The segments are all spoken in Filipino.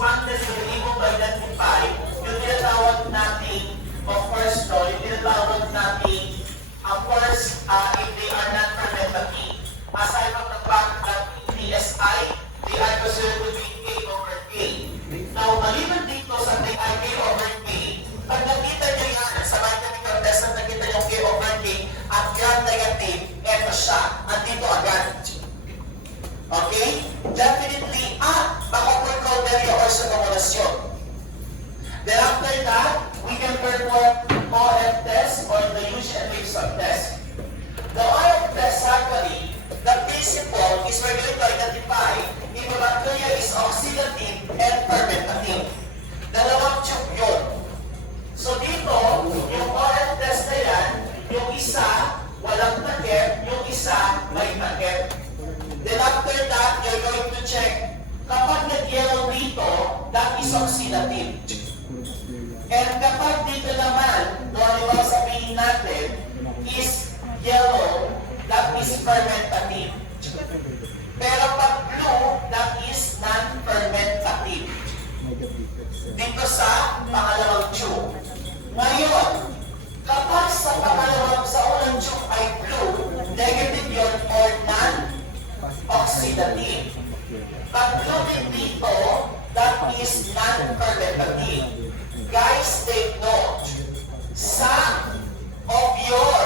one test na able to identify yung tinatawag natin, of course, yung tinatawag natin, of course, if they are not fermentative. Aside from the fact that TSI, they are considered to be K over K. Now, maliban dito sa K over K, pag nakita nyo yan sa biochemical test na nakita yung K over K at gram-negative, eto siya, andito agad. Okay? Definitely, baka precautionary or sa kumulasyon. Then after that, we can perform OF test or the Eugen and Gibson test. The OF test actually, the principle is we're going to identify if the bacteria is oxidative and fermentative. Dalawang tube yun. So dito, yung OF test na yan, yung isa walang takip, yung isa may takip. Then after that, you're going to check kapag nag-yellow dito, that is oxidative. And kapag dito naman, halimbawa sabihin natin, is yellow, that is fermentative. Pero pag blue, that is non-fermentative. Dito sa pangalawang tube. Ngayon, kapag sa pangalawang sa unang tube ay blue, negative yun or non-oxidative. Pag blue din dito, that is non-fermentative. Guys, take note. Some of your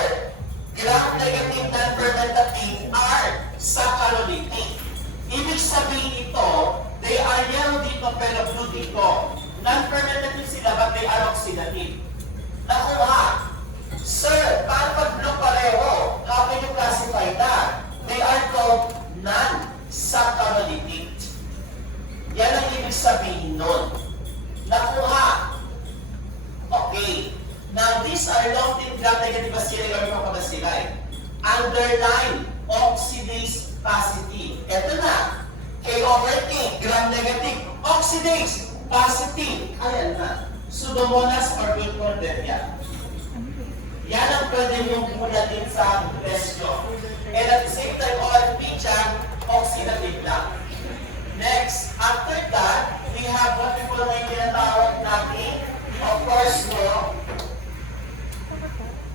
gram-negative non-fermentative are saccharolytic. Ibig sabihin ito, they are yellow dito pero blue dito. Non-fermentative sila but they are oxidative. Nakuha. Sir, paano pag blue pareho? How can you classify that? They are called non-saccharolytic. Yan ang ibig sabihin nun. Nakuha. Okay. Now, these are long-term gram-negative bacilli or bacilli. Underline, oxidase positive. Ito na. K over K, gram-negative. Oxidase positive. Ayan na. Pseudomonas or good cordelia. Yan ang pwede yung muna din sa test nyo. And at the same time, OLP dyan, oxidative lang. Next, after that, we have what people may tinatawag natin, of course,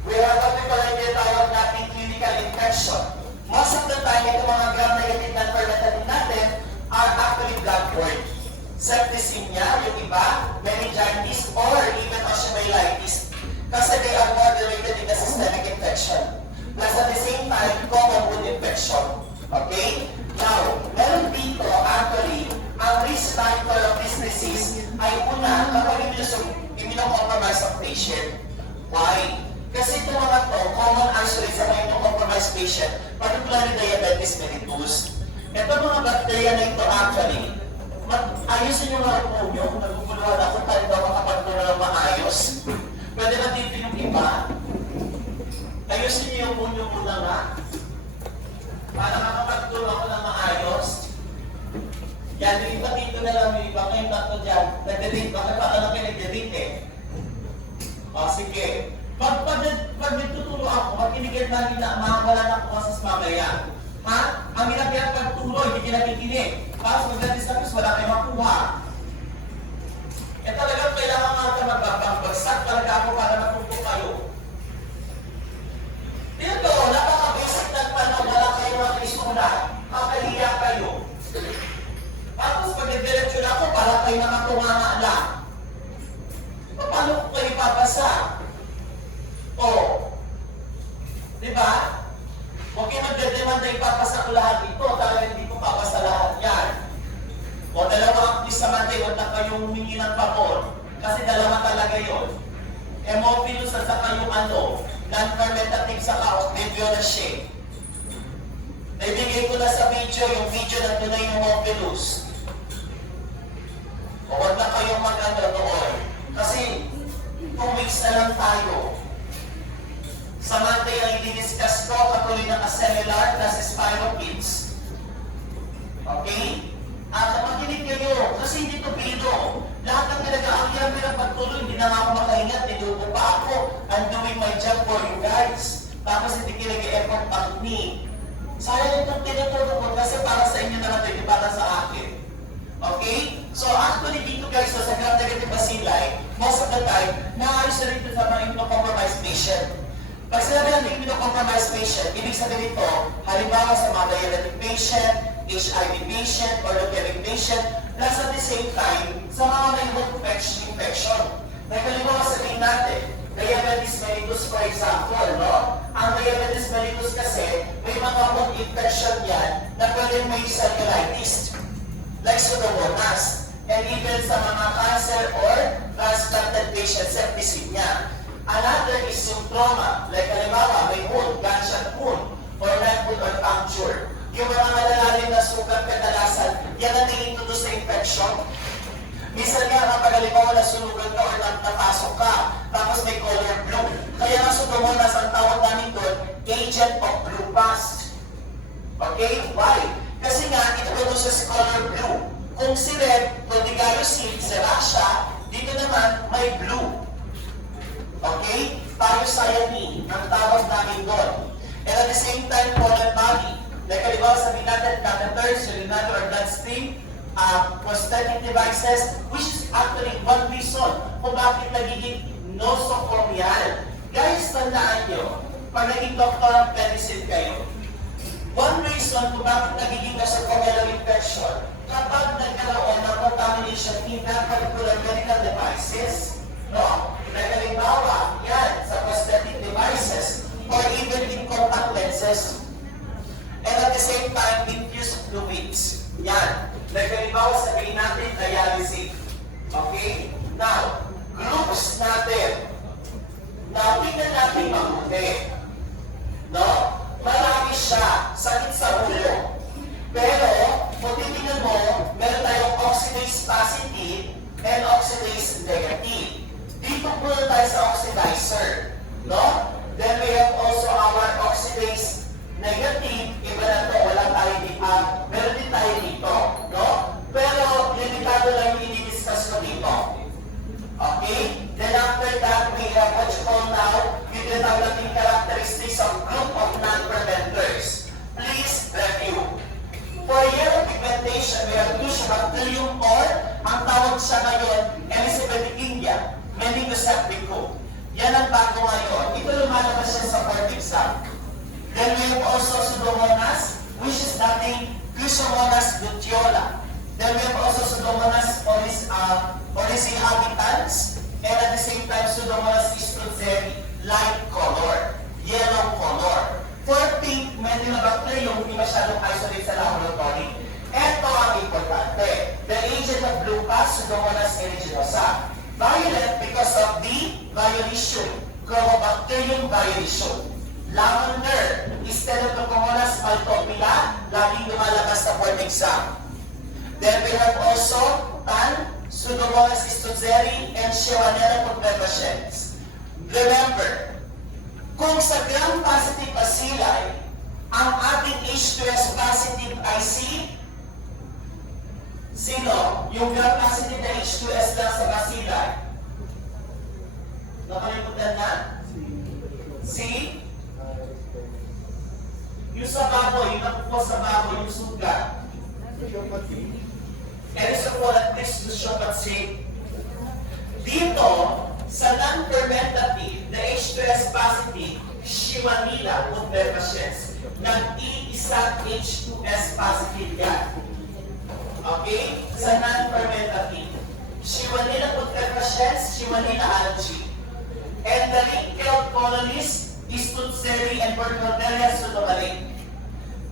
we have what people may tinatawag natin clinical infection. Most of the time, itong mga gram-negative non-fermentative natin are actually bloodborne. Septicemia, yung iba, meningitis, or even osteomyelitis. Kasi they are more related in the systemic infection. Plus at the same time, common wound infection. Okay? Now, meron dito, actually, ang risk factor of this disease ay una, kapag immunocompromised ang patient. Why? Kasi itong mga to, common actually sa mga immunocompromised patient, particularly diabetes mellitus. Ito mga bacteria na ito actually, ayusin yung mga po nyo, kung nagpupuluhan ako tayo daw makapagpula ng maayos. Pwede na dito yung iba. Ayusin niyo yung punyo muna nga. Para makapagturo ako ng maayos. Yan, yung iba dito na lang, yung iba kayong tatlo dyan. Nagdedate, bakit pa ka na kayo nagdedate eh? O, sige. Pag nagtuturo ako, magkinigilan natin na makakala na process mamaya. Ha? Ang ginagawa pagturo, hindi kinakikinig. Tapos magdadisapis, wala kayo makuha. Eh talagang kailangan nga magbagbagsak talaga ako para matuto kayo. Dito, napaka-basic ng paano, wala kayo mga isulat. Makahiya kayo. Tapos pag-diretso na ako, para kayo nakatunganga lang. Paano ko kayo papasa? O, di ba? Huwag kayo magdedemand na ipapasa ko lahat ito. Talaga hindi ko papasa lahat yan. O dalawang aktis naman tayo, huwag na kayong humingi ng pamor. Kasi dalawa talaga yun. Hemophilus at saka yung non-fermentative sa video na shake. Naibigay ko na sa video, yung video na doon na yung hemophilus. O huwag na kayong mag-ano doon. Kasi 2 weeks na lang tayo. Sa Monday ang i-discuss ko, patuloy ng acellular plus spirochetes. Okay? At makinig kayo, kasi hindi ito pido. Lahat ng pinag-aakyang pinagpagtuloy, hindi na nga ako makahingat, niluto pa ako. I'm doing my job for you guys. Tapos hindi kayo nag-effort pang me. Sayang itong tinuturo ko kasi para sa inyo naman ito, para sa akin. Okay? So actually, guys sa gram-negative bacilli, most of the time, naaalis na rin ito sa mga immunocompromised patient. Pag sinabi natin immunocompromised patient, ibig sabihin ito, halimbawa sa mga diabetic patient, HIV patient, or leukemic patient, plus at the same time, sa mga may wound infection. Halimbawa sabihin natin, diabetes mellitus for example, no? Ang diabetes mellitus kasi, may mga wound infection yan na pwede may cellulitis, like Pseudomonas, and even sa mga cancer or transplanted patient, septicemia. Another is yung trauma, like halimbawa, may wound, gunshot wound, or knife wound or puncture. Yung mga malalalim na sugat kadalasan, yan ang nag-introduce sa infection. Minsan nga kapag halimbawa nasunugan ka or napasok ka, tapos may color blue. Kaya nga Pseudomonas ang tawag namin doon, agent of blue pus. Okay? Why? Kasi nga, ito produces color blue. Kung si red, prodigalocin, si Russia, dito naman may blue. Okay? Thiocyanine, ang tawag namin doon. And at the same time, foreign body. Like halimbawa sabihin natin, catheters, urinator, or bloodstream, prosthetic devices, which is actually one reason kung bakit nagiging nosocomial. Guys, tandaan nyo, pag naging doctor of medicine kayo, one reason kung bakit nagiging nosocomial infection, kapag nagkaroon ng contamination in that particular medical devices, no? Like halimbawa, yan, sa prosthetic devices, or even in contact lenses. And at the same time, infused fluids. Yan. Like halimbawa, sabihin natin, dialysis. Okay? Now, groups natin. Now, tingnan natin mabuti. No? Marami siya. Sakit sa ulo. Pero, kung titignan mo, meron tayong oxidase positive and oxidase negative. Dito muna tayo sa oxidizer. No? Then we have also our oxidase negative. Iba na ito, walang tayo dito. Meron din tayo dito. No? Pero, limitado lang yung i-discuss ko dito. Okay? Then after that, we have what you call now, yung tinatawag natin characteristics of group of non-fermenters. Please review. For yellow pigmentation, we have Bacterium or, ang tawag siya ngayon, Elisabethinia, Meningocepticum. Yan ang bago ngayon. Ito lumalabas siya sa board exam. Then we have also Pseudomonas, which is nothing, Pseudomonas luteola. Then we have also Pseudomonas orisihabitans, and at the same time Pseudomonas struzeri, light color, yellow color. For pink, Meninobacterium, hindi masyadong isolate sa laboratory. Ito ang importante. The agent of blue pus, Pseudomonas aeruginosa. Violet because of the violation, Chromobacterium violation. Lavender, Stenotrophomonas maltopila, laging lumalabas sa board exam. Then we have also tan, Pseudomonas struzeri, and Shewanella putrescens. Remember, kung sa gram-positive bacilli, ang ating H2S positive ay sino? Yung gram-positive na H2S lang sa bacilli. Nakalimutan na? Si? Yung sa baboy, yung nakupo sa baboy, yung sugat. Erythropoiesis to Shopatsi. Dito, sa non-fermentative, the H2S positive, Shewanella putrescens, nag-iisang H2S positive yan. Okay? Sa non-fermentative. Shewanella putrescens, Shewanella algae. And the linked colonies is Tutseri and Burkholderia pseudomalik.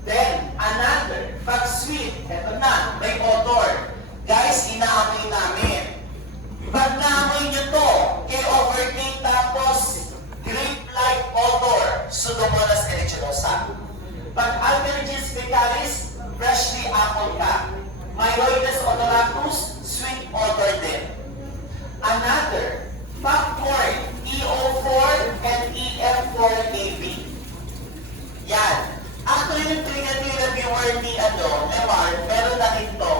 Then, another, pag sweet, eto na, may odor. Guys, inaamoy namin. Pag naamoy nyo to, overtake tapos grape-like odor, Pseudomonas aeruginosa. Pag Albergis vicaris, freshly apple ka. Myroides odoratus, sweet odor din. Another, popcorn, EO4 and EF4AB. Yan. Actually, yung trigger viewer ni Lemar, meron na rin to.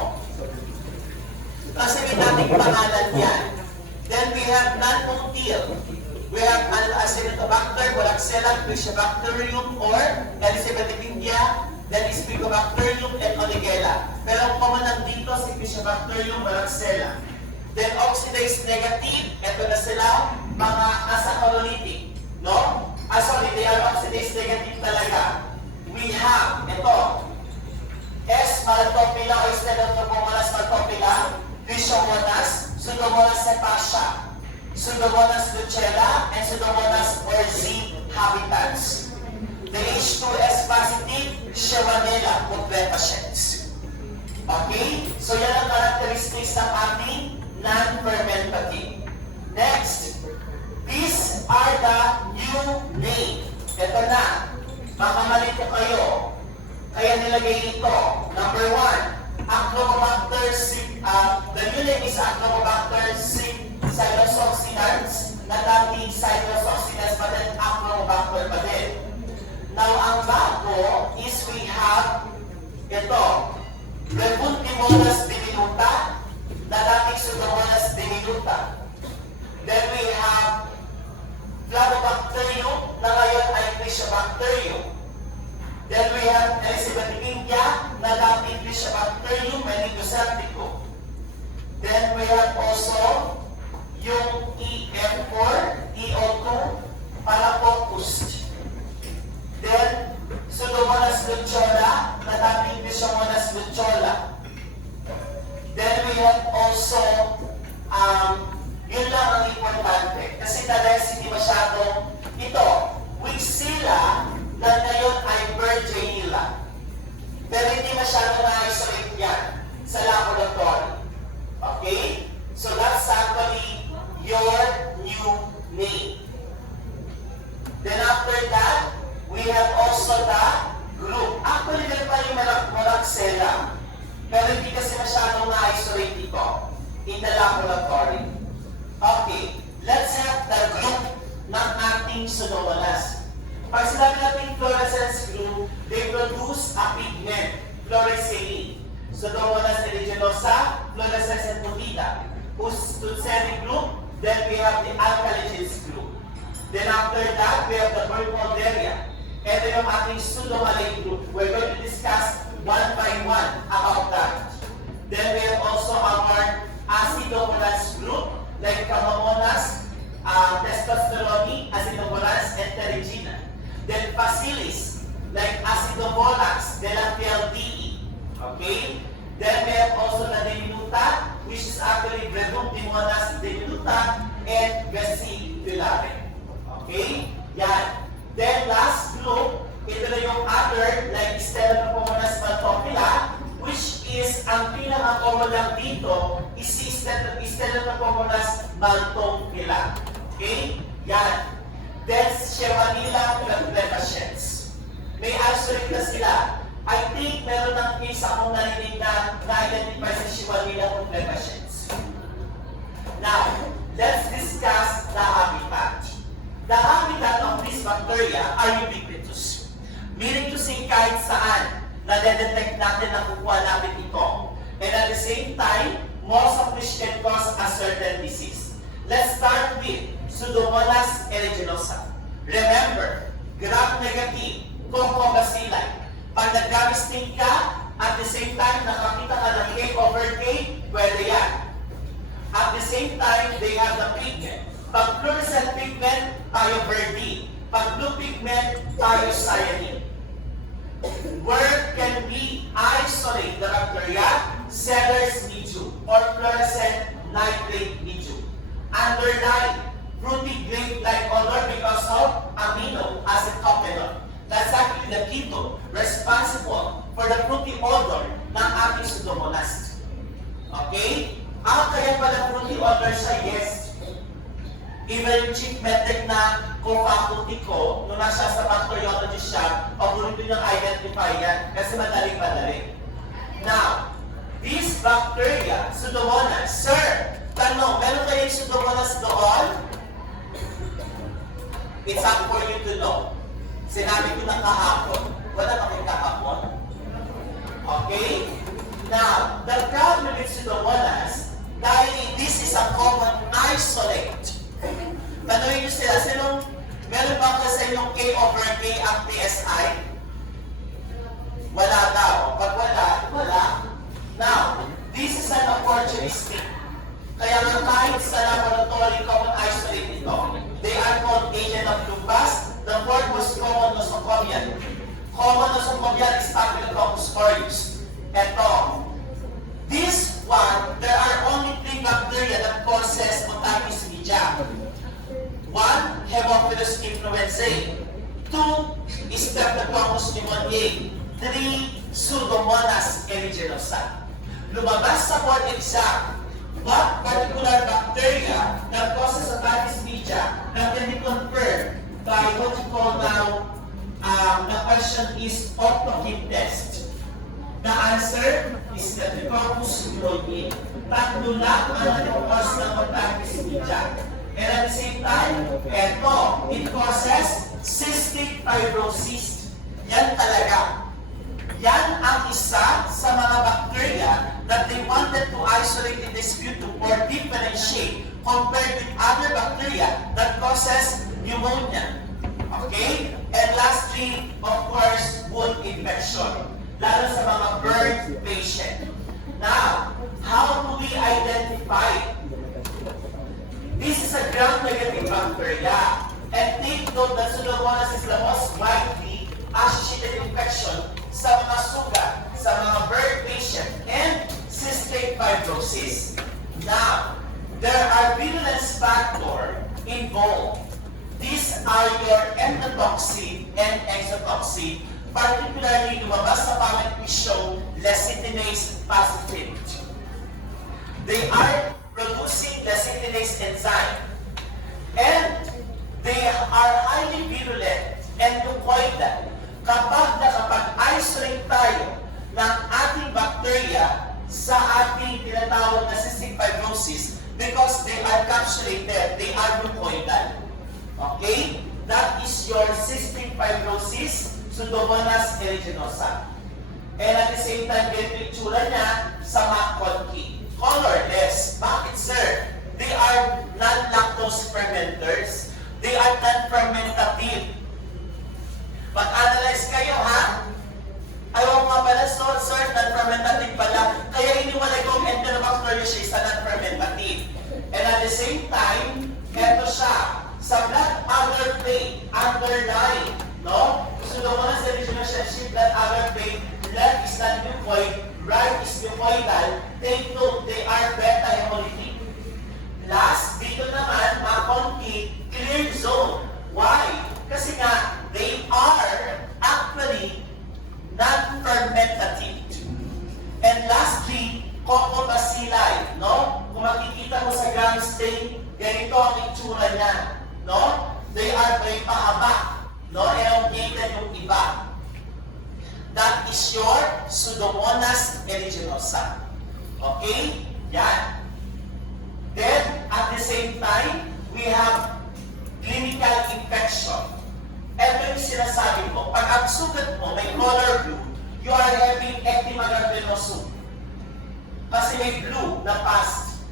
Kasi may dating pangalan yan. Then we have non-motile. We have Acinetobacter, Moraxella, Bifidobacterium, or Elisabethinia, then Bifidobacterium and Oligella. Pero ang common dito si Bifidobacterium, Moraxella. Then oxidase negative, ito na sila, mga azacchanolytic. No? Sorry, they are oxidase negative talaga. We have, ito, S. maltopila o Stenotrophomonas maltopila, Physiomonas, Pseudomonas cepacia, Pseudomonas lucella, and Pseudomonas orzi habitats. The H2S positive, Shewanella putrescens. Okay? So yan ang characteristics ng ating non-fermentative. Next, these are the new name. Ito na. Makamalito kayo. Kaya nilagay ito. Number 1, Acrobacter the new name is Acrobacter psilosoxidans na dating psilosoxidans pa din, Acrobacter pa din. Now, ang bago is we have ito, Rebutimonas diminuta na dating Pseudomonas diminuta. Then we have Flavobacterium na ngayon ay Chrysobacterium. Then we have Elisabethingia na dating Chrysobacterium meningocerticum. Then we have also yung EF4, EO2 para focused. Then Pseudomonas lucciola na dating Physiomonas luciola. Then we have also yun lang ang importante. Kasi the rest hindi masyadong ito. Wixilla na ngayon ay Virginilla. Pero hindi masyadong na-isolate yan sa laboratory. Okay? So that's actually your new name. Then after that, we have also the group. Actually, meron pa yung Moraxella. Pero hindi kasi masyadong na-isolate ito in the laboratory. Okay, let's have the group ng ating Pseudomonas. Pag sinabi natin fluorescence group, they produce a pigment, fluorescein. Pseudomonas aeruginosa, fluorescent putida. Tutseri group, then we have the alkaligens group. Then after that, we have the Burkholderia. Ito yung ating pseudomalate group. We're going to discuss one by one about that. Then we have also our acidomonas group, like Camomonas, Testosterone, Acidomonas, and Pterygina. Then Facilis, like Acidomonas, Delaphieldi. Okay? Then we have also the Diminuta, which is actually Brevum-Timonas Diminuta, and Vesiculae. Okay? Yan. Then last group, ito na yung other, like Stenotrophomonas maltopila, which is, ang pinaka-common lang dito, is Stenotrophomonas maltopila. Okay? Yan. Then, Shewanella putrescens. May isolate na sila. I think meron ng case akong narinig na na-identify sa Shewanella putrescens. Now, let's discuss the habitat. The habitat of this bacteria are ubiquitous. Meaning to say kahit saan, na-detect natin na kukuha natin ito. And at the same time, most of which can cause a certain disease. Let's start with Pseudomonas aeruginosa. Remember, gram-negative, Concobacilli. Pag nag-gamisting ka, at the same time, nakakita ka ng K over K, pwede yan. At the same time, they have the pigment. Pag fluorescent pigment, tayo verdine. Pag blue pigment, tayo cyanine. Where can we isolate the bacteria? Sellers medium or fluorescent nitrate medium. Underline, fruity grape-like odor because of amino acid copenol. That's actually the ketone responsible for the fruity odor ng ating Pseudomonas. Okay? Kaya pala fruity odor siya, yes. Even yung chief metric na co-faculty ko, nung nasa sa bacteriology shop, paborito niyang identify yan kasi madaling-madali. Now, these bacteria, Pseudomonas, sir, tanong, meron kayong Pseudomonas doon? It's up for you to know. Sinabi ko na kahapon. Wala ba kayo kahapon? Okay? Now, the problem with Pseudomonas, dahil this is a common isolate. Tanungin nyo sila, sinong meron ba kasi yung K over K ang PSI? Wala daw. Pag wala, wala. Now, this is an opportunistic. Kaya nga Ascarius. Ito. This one, there are only 3 bacteria that causes otitis media. 1, Haemophilus influenzae. 2, Streptococcus pneumoniae. 3, Pseudomonas aeruginosa. Lumabas sa board exam, what particular bacteria that causes otitis media that can be confirmed by what you call now, the question is autokit test. The answer is Streptococcus pneumoniae. Tatlo lang ang nag-cause ng otitis media. And at the same time, it causes cystic fibrosis. Yan talaga. Yan ang isa sa mga bacteria that they wanted to isolate in this view or differentiate compared with other bacteria that causes pneumonia. Okay? And lastly, of course, wound infection. Lalo sa mga burn patient. Now, how do we identify? This is a gram-negative bacteria. And take note that Pseudomonas is the most widely associated infection sa mga sugat, sa mga burn patient, and cystic fibrosis. Now, there are virulence factor involved. These are your endotoxin and exotoxin, particularly lumabas sa pamit we show lecithinase positive. They are producing lecithinase enzyme, and they are highly virulent and leukoidal. Kapag nakapag-isolate tayo ng ating bacteria sa ating tinatawag na cystic fibrosis because they are capsulated, they are leukoidal. Okay? That is your cystic fibrosis, Pseudomonas aeruginosa. And at the same time, ganito yung tsura niya sa McConkie. Colorless. Bakit, sir? They are non-lactose fermenters. They are non-fermentative. Pag-analyze kayo, ha? Ayaw nga pala, sir, non-fermentative pala. Kaya iniwalay kong Enterobacteria siya sa non-fermentative. And at the same time, eto siya. Sa blood agar plate, underlying, no? Pseudomonas aeruginosa, blood agar plate, left is non-leukoid, right is leukoidal. Take note, they are beta hemolytic. Last, dito naman, McConkie, clear zone. Why? Kasi nga, they are actually non-fermentative. And lastly, Coccobacilli, no? Kung makikita mo sa gram stain, ganito ang itsura niya, no? They are may pahaba, no? Elongated yung iba. That is your Pseudomonas aeruginosa. Okay? Yan. Then, at the same time, we have clinical infection. Ito yung sinasabi ko, pag ang sugat mo may color blue, you are having eczema granulosa. Kasi may blue na past.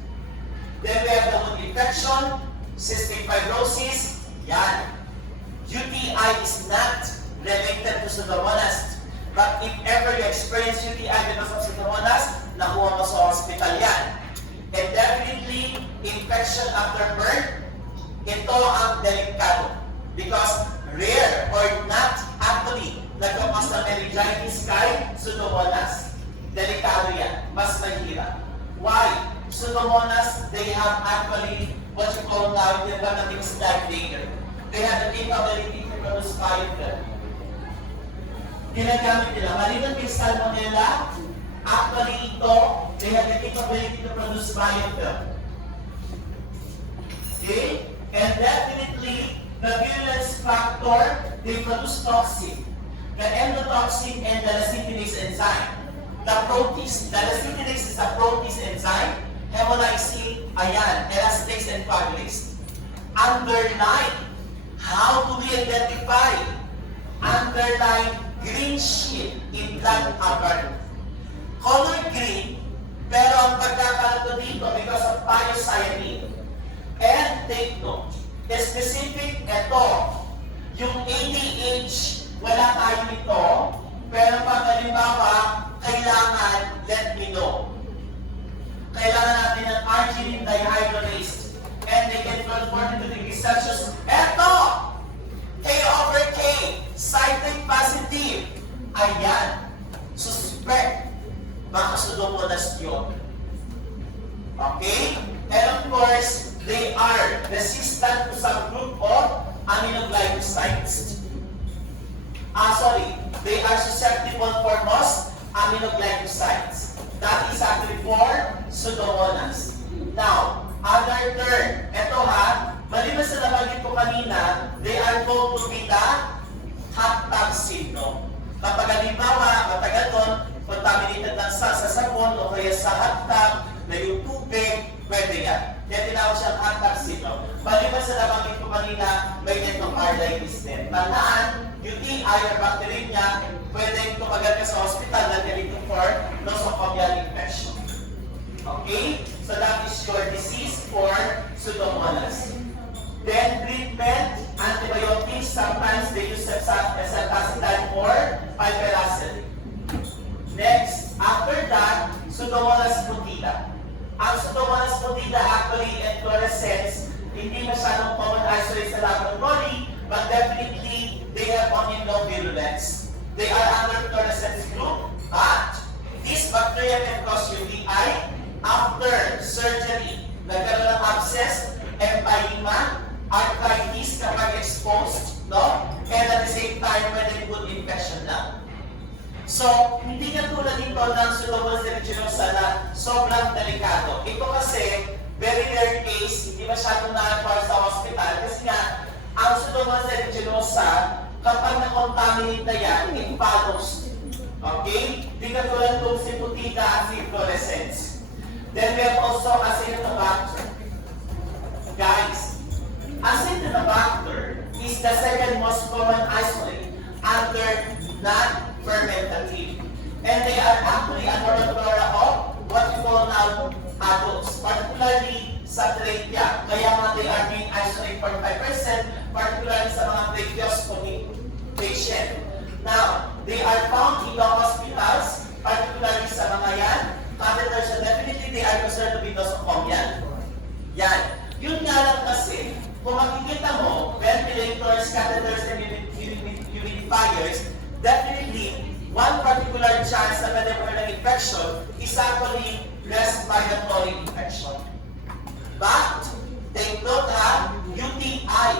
Then we have the wound infection, cystic fibrosis, yan. UTI is not related to Pseudomonas. But if ever you experience UTI because of Pseudomonas, nakuha mo sa hospital yan. And definitely, infection after birth, ito ang delikado. Because rare or not actually nagkakos ng meningitis kay Pseudomonas. Delikado yan. Mas mahirap. Why? Pseudomonas, they have actually what you call now, the things like later. They have the capability to produce biofilm. Ginagamit nila. Maliban kay Salmonella, actually ito, they have the capability to produce biofilm. Okay? And definitely, the virulence factor, they produce toxin. The endotoxin and the lecithinase enzyme. The protease. The lecithinase is a protease enzyme. Hemolyzing, ayan, elastase and coagulase. Underline. How do we identify? Underline green sheet in blood agar. Color green, pero ang pagkakaroon dito because of thiocyanine. And take note, specific ito, yung ADH, wala tayo nito, pero pag halimbawa, kailangan, let me know. Kailangan natin ng arginine dehydrogenase, and they can convert into degrees Celsius. Eto! K over K, cyclic positive. Ayan. So, Okay? And of course, they are resistant to some group of aminoglycosides. They are susceptible for most aminoglycosides. That is actually for Pseudomonas. Now, other term, ito maliban sa nabanggit ko kanina, they are going to be the hot tub syndrome. Kapag halimbawa, matagal doon, contaminated ng sa sabon o kaya sa hot tub, na yung tubig, pwede yan. Kaya tinawag siyang hot tub syndrome. Maliban sa nabanggit ko kanina, may endocarditis din. Tandaan, UTI or bacteremia, pwede tumagal ka sa hospital na dito for nosocomial infection. Okay? So that is your disease for Pseudomonas. Then treatment, antibiotics, sometimes they use ceftazidime or piperacillin. Next, after that, Pseudomonas fetida. Ang Pseudomonas fetida actually inflorescence, hindi masyadong common isolate sa laboratory, but definitely they have only no virulence. They are under fluorescence group, but this bacteria can cause UTI after surgery. Nagkaroon ng abscess, empyema, arthritis kapag exposed, no? And at the same time, when they put infection na. So, hindi na tulad dito ng Pseudomonas aeruginosa na sobrang delikado. Ito kasi, very rare case, hindi masyadong na-require sa hospital kasi nga, ang Pseudomonas aeruginosa, kapag na-contaminate na yan, it follows. Okay? Hindi ka tulad kung si Putida at si fluorescence. Then we have also Acinetobacter. Guys, Acinetobacter is the second most common isolate under non-fermentative. And they are actually a normoflora of what we call now adults, particularly sa trachea. Kaya nga they are being isolated 45%, particularly sa mga tracheostomy patient. Now, they are found in the hospitals, particularly sa mga yan, catheters, and definitely they are concerned to be nosocomial. Yan. Yun nga lang kasi, kung makikita mo, ventilators, catheters, and humidifiers, definitely, one particular chance na pwede ng infection is actually respiratory infection. But, take note UTI,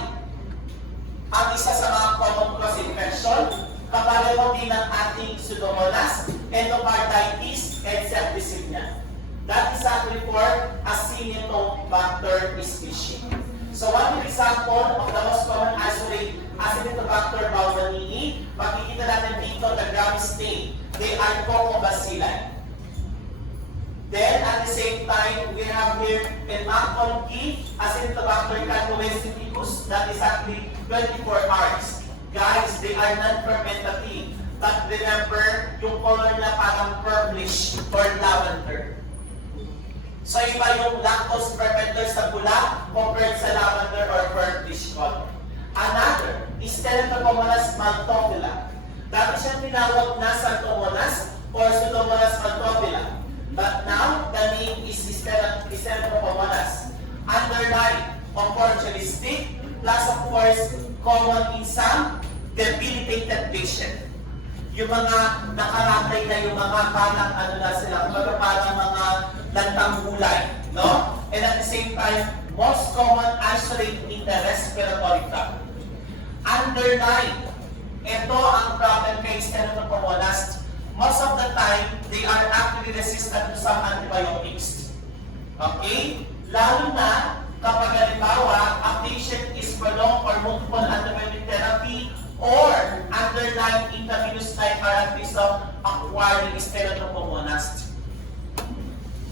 ang isa sa mga common cause infection, kapareho din ng ating Pseudomonas, endocarditis, and septicemia. That is actually for Acinetobacter species. So one example of the most common isolate Acinetobacter baumannii, makikita natin dito the ground stain. They are Coccobacilli. Then at the same time, we have here in Macconki, Acinetobacter cantuesciticus, that is actually 24 hours. Guys, they are non-fermentative. But remember, yung color niya parang purplish or lavender. So iba yung lactose fermenter sa bula compared sa lavender or purplish color. Another is Pseudomonas maltophilia. Dati siyang tinawag na Xanthomonas or Pseudomonas maltophilia. But now, the name is Pseudomonas. Underlying opportunistic, plus of course, common in some debilitated patient. Yung mga nakaratay na yung mga parang parang mga lantang gulay, no? And at the same time, most common isolate in the respiratory tract. Underlying, ito ang problem kay Pseudomonas. Most of the time, they are actually resistant to some antibiotics. Okay? Lalo na kapag halimbawa, ang patient is prolonged or multiple antibiotic therapy or underlying intravenous type characteristics of acquiring Pseudomonas.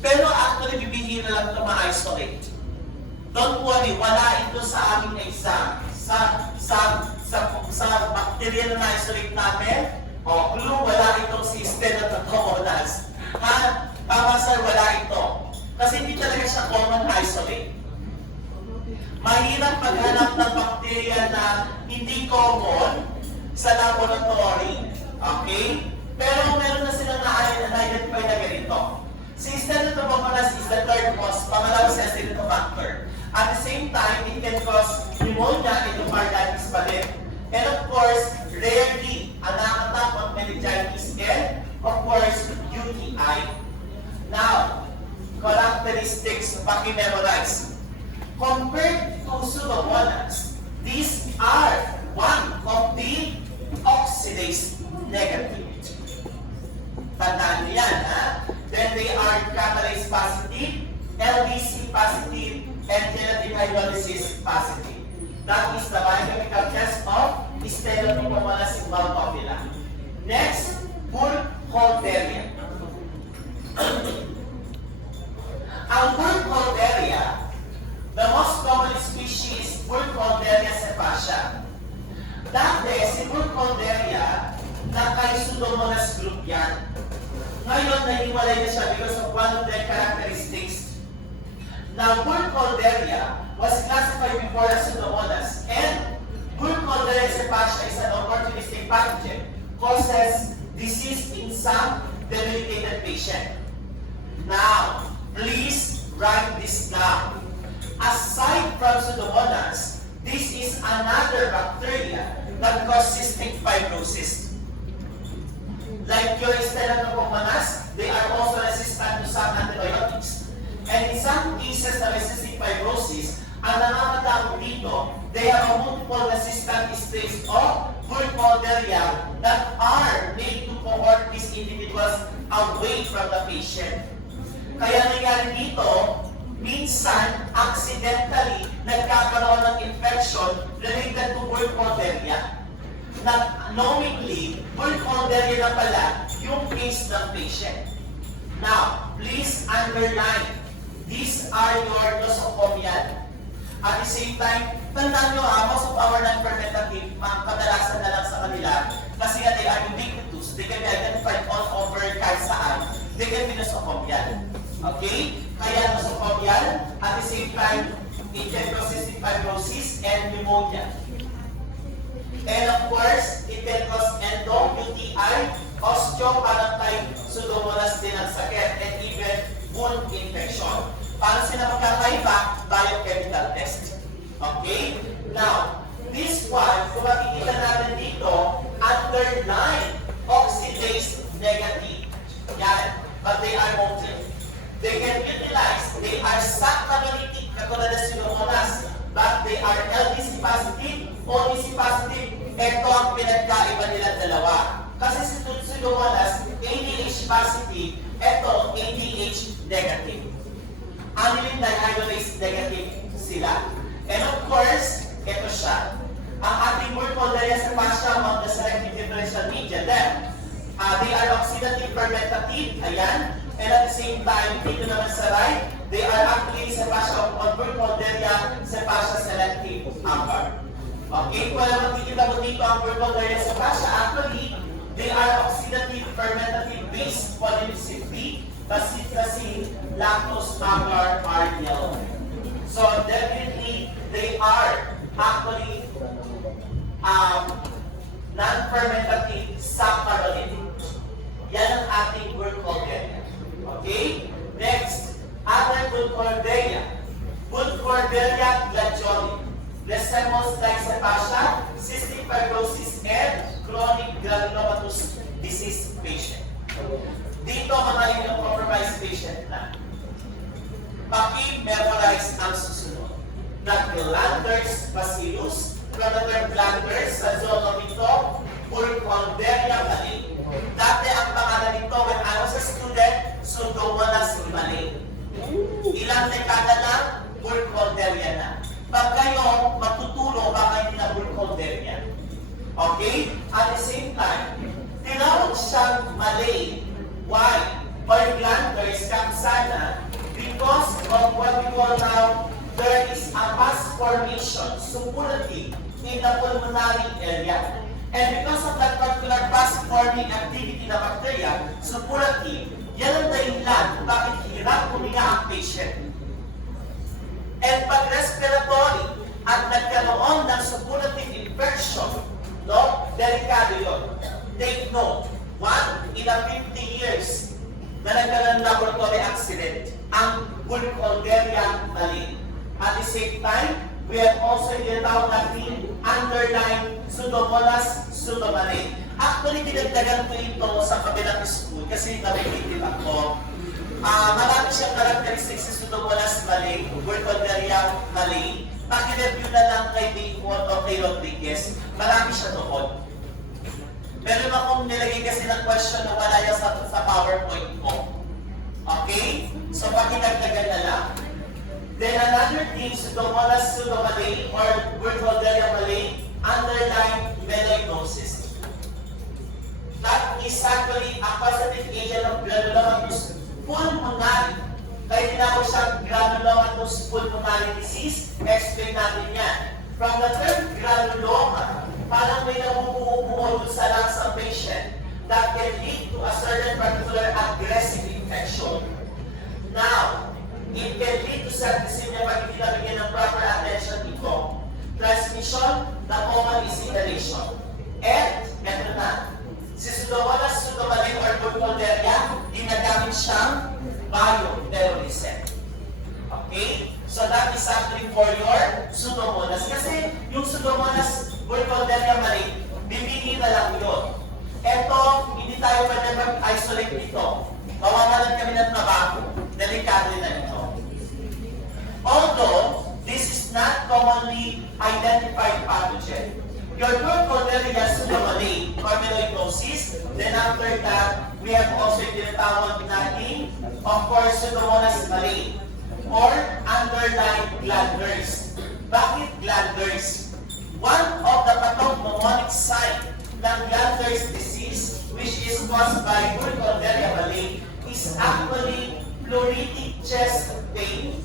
Pero actually, bibihira lang ito ma-isolate. Don't worry, wala ito sa aming exam. Sa bacteria na na-isolate namin, clue, wala itong si Pseudomonas. Tama sir, wala ito. Kasi hindi talaga siya common isolate. Mahirap maghanap ng bacteria na hindi common sa laboratory. Okay? Pero meron na silang na-identify na ganito. Si Pseudomonas is the third cause, pangalawa si Acinetobacter. At the same time, it can cause pneumonia, endocarditis pa din. And of course, rarely, ang nakakatakot meningitis and of course, UTI. Now, characteristics paki-memorize. Compared to Pseudomonas, these are one of the oxidase negative. Tandaan niyo yan, ha? Then they are catalase positive, LDC positive, and gelatin hydrolysis positive. That is the biochemical test of Stellomonas maltophilia. Next, Burkholderia. Ang Burkholderia, the most common species, Burkholderia cepacia. Dati, si Burkholderia, naka-Pseudomonas group yan. Ngayon, nahiwalay na siya because of one of their characteristics. Now, Burkholderia was classified before as Pseudomonas, and Burkholderia cepacia is an opportunistic pathogen, causes disease in some debilitated patient. Now, please write this down. Aside from Pseudomonas, this is another bacteria that causes cystic fibrosis. Like your Stellomonas, they are also resistant to some antibiotics. And in some cases of cystic fibrosis, ang nangangatao dito, they have a multiple resistant strains of Burkholderia that are made to cohort these individuals away from the patient. Kaya nangyari dito, minsan, accidentally, nagkakaroon ng infection related to Burkholderia. Na knowingly, Burkholderia na pala yung case ng patient. Now, please underline, these are your nosocomial. At the same time, tandaan nyo most of our non-fermentative, kadalasan na lang sa kanila, kasi nga they are ubiquitous, they can be identified all over kahit saan, they can be nosocomial. Okay? Kaya nosocomial, at the same time, it can cause cystic fibrosis and pneumonia. And of course, it can cause endo, UTI, osteoparatite, Pseudomonas din ang sakit, and even wound infection. Paano sila magkakaiba? Biochemical test. Okay? Now, this one, kung makikita natin dito, underline oxidase negative. Yan. But they are motive. They can utilize, they are saccharolitic, katulad ng Pseudomonas, but they are LDC positive, ODC positive. Ito ang pinagkaiba nilang dalawa. Kasi si Pseudomonas, ADH positive, ito ADH negative. Aniline dihydrolase negative sila. And of course, ito siya. Ang ating Burkholderia cepacia of the selective differential media, then, they are oxidative fermentative, ayan. And at the same time, dito naman sa right, they are actually cepacia of Burkholderia cepacia selective agar. Okay, kung alam makikita mo dito ang Burkholderia cepacia, actually, they are oxidative fermentative base polynicity, bacillus, lactose, agar, are yellow. So definitely, they are actually non-fermentative saccharolitic. Yan ang ating Burkholderia. Okay? Next, other Burkholderia. Burkholderia gladioli. Resembles like cepacia, cystic fibrosis, and chronic granulomatous disease patient. Dito mga yung compromised patient na. Paki-memorize ang susunod. Na glanders bacillus, pronotum glanders sa zoonome ito, Burkholderia mali. Dati ang pangalan nito when I was a student, Pseudomonas mali. Ilang dekada na, Burkholderia na. Pag kayo magtuturo, baka hindi na Burkholderia. Okay? At the same time, tinawag siyang mali. Why? By glanders, kapsana, because of what we call now, there is a mass formation, suppurative, in the pulmonary area. And because of that particular mass-forming activity ng bacteria, suppurative, yan ang dahilan bakit hirap huminga ang patient. And pag respiratory at nagkaroon ng suppurative infection, no, delikado yun. Take note, in a 50 years na nagkaroon ng laboratory accident, ang Burkholderia mali. At the same time, we have also tinatawag natin underlying Pseudomonas pseudomali. Actually, dinagdagan ko ito sa kabilang school kasi narelated ako. Marami siyang characteristics sa Pseudomonas mali, Burkholderia mali. Pag-review na lang kay Bigford o kay Rodriguez, marami siya doon. Meron akong nilagay kasi ng question na wala yan sa PowerPoint ko. Okay? So, pakilagdagan na lang. Then another thing, Pseudomonas pseudomallei or Burkholderia mallei, underlying melanosis. That is actually a causative agent of granulomatous pulmonale. Kaya tinawag siyang granulomatous pulmonale disease. Explain natin yan. From the term granuloma, parang may namumuo sa lungs ng patient that can lead to a certain particular aggressive infection. Now, it can lead to septicemia pag hindi nabigyan ng proper attention dito. Transmission, pneumonia is inhalation. And, eto na, si Pseudomonas pseudomallei or Burkholderia, ginagamit siyang bioterrorism. Okay? So that is actually for your Pseudomonas. Kasi yung Pseudomonas Burkholderia mallei, bibigyan na lang yun. Eto, hindi tayo pwede mag-isolate dito. Mawawalan kami ng trabaho. Delikado na ito. Although, this is not commonly identified pathogen. Your Burkholderia pseudomallei or melanosis, then after that, we have also yung tinatawag natin, of course, Pseudomonas mallei or underlying glanders. Bakit glanders? One of the pathognomonic sign ng glanders disease, which is caused by Burkholderia mallei, is actually pleuritic chest pain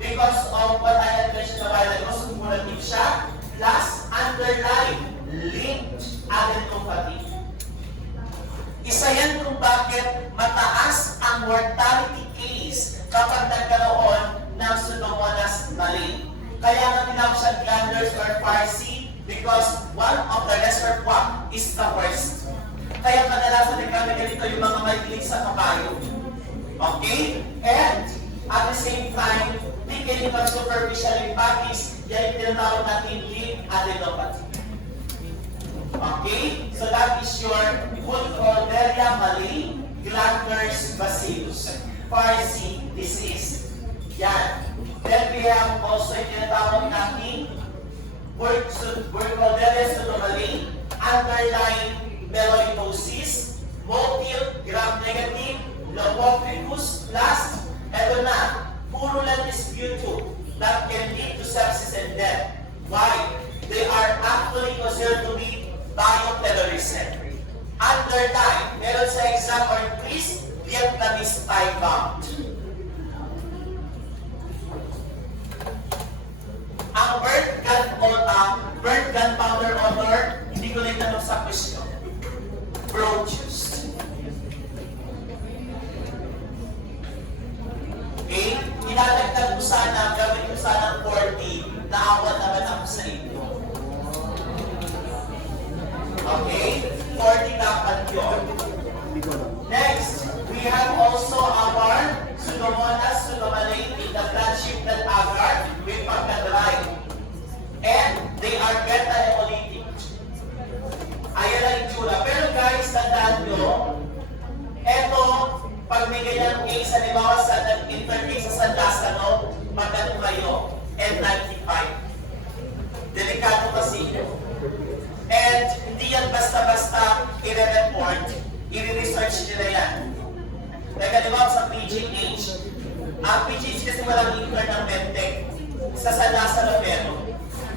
because of what I had mentioned a while ago, sumulative siya, plus underlying linked adenopathy. Isa yan kung bakit mataas ang mortality case kapag nagkaroon ng Pseudomonas mallei. Kaya nga tinawag siya glanders or Farsi because one of the reservoir is the worst. Kaya kadalasan din kami ganito yung mga mahilig sa kabayo. Okay? And at the same time, thickening of superficial lymphatic, yan yung tinatawag natin lymph adenopathy. Okay? So that is your Burkholderia mallei glanders bacillus, Farsi disease. Yan. Then we have also yung tinatawag natin Burkholderia pseudomallei, underlying melanosis, motile, gram-negative, Pneumococcus plus, eto na, purulent sputum that can lead to sepsis and death. Why? They are actually considered to be bioterrorism. Underline, meron sa exam or quiz, Vietnamese time-bound. Ang burnt gunpowder author, hindi ko na itanong sa question. Produced. Okay? Inadagdag ko sana, gawin ko sana 40, naawa naman ako sa inyo. Okay? 40 dapat yun. Next, we have also our Pseudomonas pseudomallei in the blood-shifted agar with pagkadrive. And they are beta-hemolytic. Ayan ang itsura. Pero guys, tandaan nyo, eto, pag may ganyang case, halimbawa sa nag-intercase sa San Lazaro, magkano kayo? N95. Delikado kasi. And hindi yan basta-basta i-report, i-research nila yan. Like halimbawa sa PGH. Ang PGH kasi walang intern ng medtech. Sa San Lazaro meron.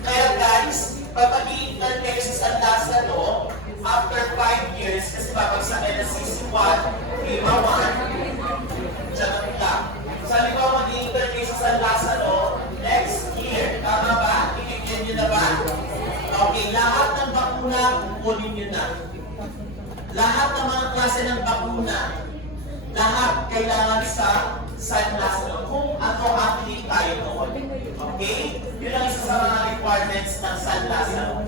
Kaya guys, kapag i-intern kayo sa San Lazaro, after 5 years, kasi babagsak kayo ng CC1, FEMA 1, dyan lang. Sabi ko, mag-i-intern kayo sa San Lazaro, next year, tama ba? Ikikyan nyo na ba? Okay, lahat ng bakuna, kukunin nyo na. Lahat ng mga klase ng bakuna, lahat kailangan sa San Lazaro. Kung auto-affiliate tayo noon. Okay? Yun ang isa sa mga requirements ng San Lazaro.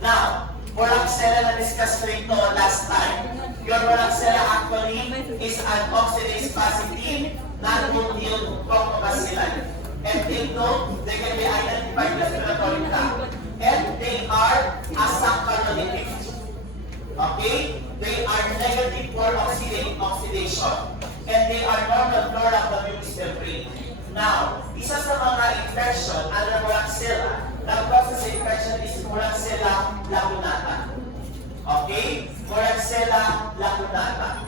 Now, Moraxella na-discuss ko ito last time. Your Moraxella actually is an oxidase positive, non-motile coccobacilli. And they know they can be identified respiratory tract. And they are asaccharinolytic. Okay? They are negative for oxidation. And they are normal flora of the mucous membrane. Now, isa sa mga infection under Moraxella, nag-process sa infection is Moraxella lacunata. Okay? Moraxella lacunata.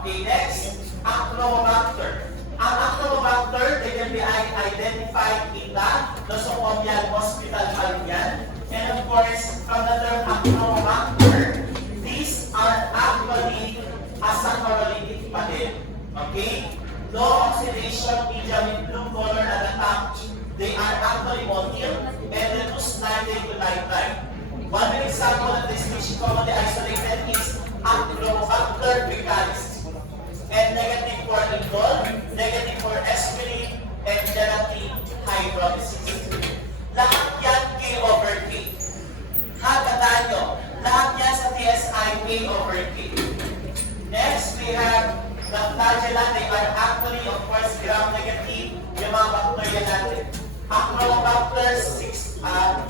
Okay, next, Acromobacter. Ang Acromobacter, they can be identified in the nosocomial hospital Palyan. And of course, from the term Acromobacter, these are actually asaccharolytic pa din. Okay? Low oxidation, medium in blue color at the top. They are actually motile and reduce nitrate to nitrite. One example of this which is commonly isolated is Acromobacter vicaris. And negative for indol, negative for aspirin, and gelatin hydrolysis. Lahat yan K over K. Hagatan nyo, lahat yan sa TSI K over K. Next, we have the flagella. They are actually, of course, gram-negative yung mga bacteria natin. Acromobacter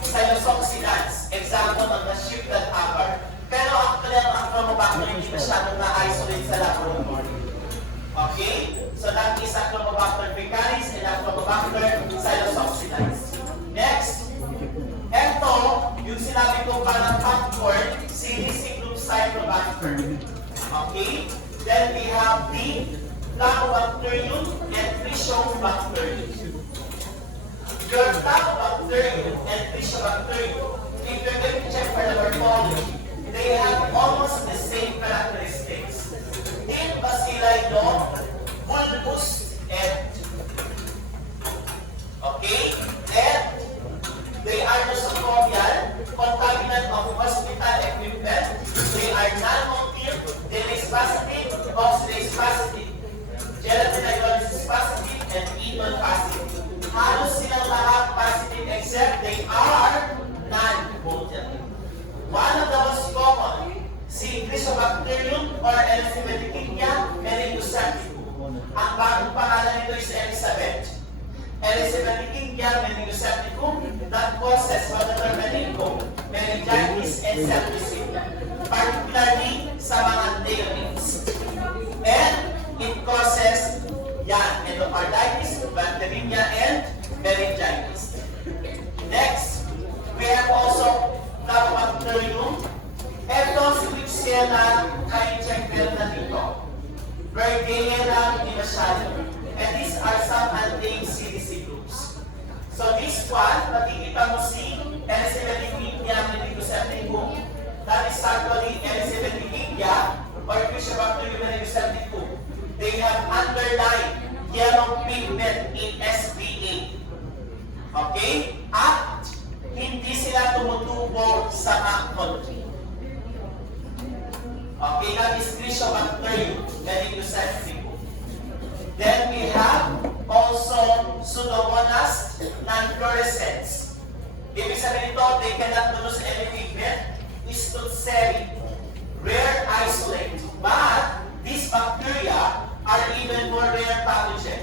psilosoxidans, example of the shifted agar. Pero actually, ang Acromobacter hindi masyadong na-isolate sa laboratory. Okay? So that is Acromobacter vicaris and Acromobacter psilosoxidans. Next, eto, yung sinabi ko parang popcorn, CDC group Cyclobacter. Okay? Then we have the Lactobacterium and Trichobacterium. Your Lactobacterium and Trichobacterium, if you're going to check for the morphology, they have almost the same characteristics. In bacilli no, bulbous end. Okay? And they are nosocomial, contaminant of hospital equipment. They are non-motile, delase positive, oxidase positive, gelatin hydrolysis positive, and enol positive. Halos silang lahat positive except they are non-motile. One of the most common, si Trichobacterium or Elisabethickia meningocysticum. Ang bagong pangalan nito is Elizabeth. Elisabethickia meningocysticum that causes water meningitis and septicemia, particularly sa mga neonates. And it causes endocarditis, bacteremia, and meningitis. Next, we have also Lactobacterium. Ito si Klebsiella kain-check na dito. Berghenia lang, hindi masyado. And these are some unnamed CDC groups. So this one, makikita mo si Elisabethickia meningocysticum. That is actually Elisabethickia or Trichobacterium meningocysticum. They have underlying yellow pigment in SBA. Okay? At hindi sila tumutubo sa macron. Okay, that is Trichobacterium meningocysticum. Then we have also Pseudomonas non-fluorescens. Ibig sabihin ito, they cannot produce any pigment. Stutzeri, rare isolate. But these bacteria are even more rare pathogen.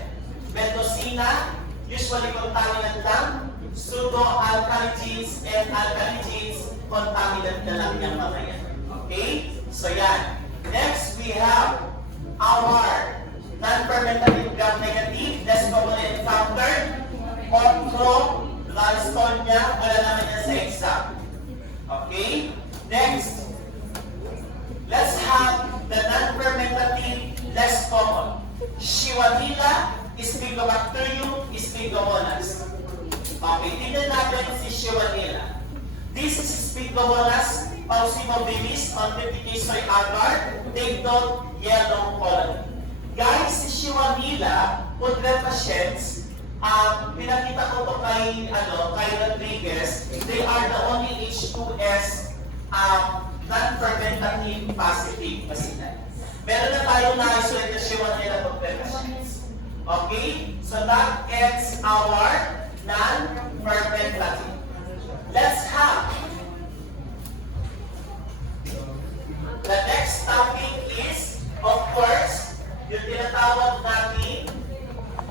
Bentosina, usually contaminant lang. Pseudo-alkaligenes and alkaligenes, contaminant na lang yung mga yan. Okay? So yan. Next, we have our non-fermentative gram-negative, less commonly encountered, Ochrolaristonia, wala naman yan sa exam. Okay? Next, let's have the non-fermentative, less common. Shigella, Spigobacterium, Spigomonas. Okay, tignan natin si Shigella. This is Spigomonas, Paucimobilis, Ontificasoy agar, they don't yellow colony. Guys, si Shigella, Pudre patients, pinakita ko to kay Rodriguez, they are the only H2S non-fermentative positive bacilli. Meron na tayo na-isolate na Shigella Pudre patients. Okay? So that ends our non-fermentative. Let's have the next topic is, of course, yung tinatawag natin